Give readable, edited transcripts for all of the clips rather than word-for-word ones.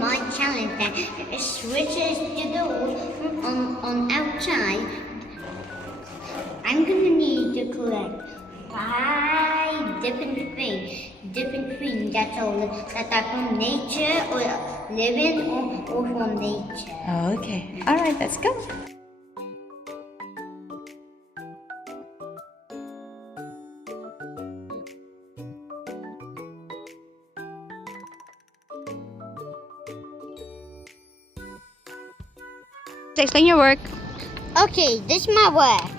my challenge that switches to do on outside. I'm gonna need to collect 5 different things that's all that are from nature or living or from nature. Okay. All right, let's go. Explain your work. Okay, this is my work.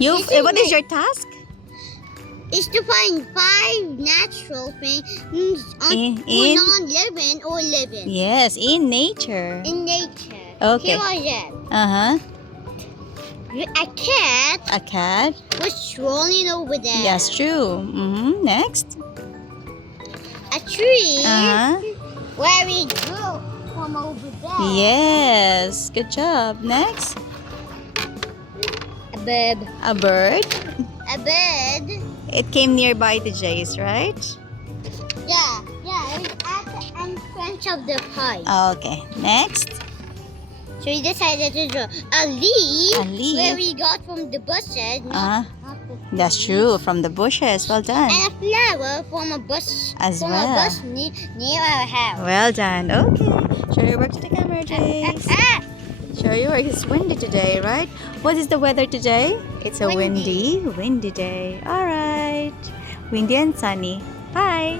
What is your task? It's to find 5 natural things In- non-living or living Yes, in nature. in nature. Okay. Here are them. Uh-huh. A cat A cat. was strolling over there. Yes, true. Mm-hmm. Next. A tree Uh-huh. where we grew from over there. Yes. Good job. Next. A bird. A bird. A bird. It came nearby to Jase, right? Yeah. It was at the entrance of the pipe. Okay. Next. So we decided to draw a leaf, A leaf. where we got from the bushes. Uh-huh. Not the That's trees. true. From the bushes. Well done. And a flower from a bush. As from well. a bush near our house. Well done. Okay. Show your work to the camera, Jase. Show your work. It's windy today, right? What is the weather today? It's a windy day. All right. Windy and sunny. Bye.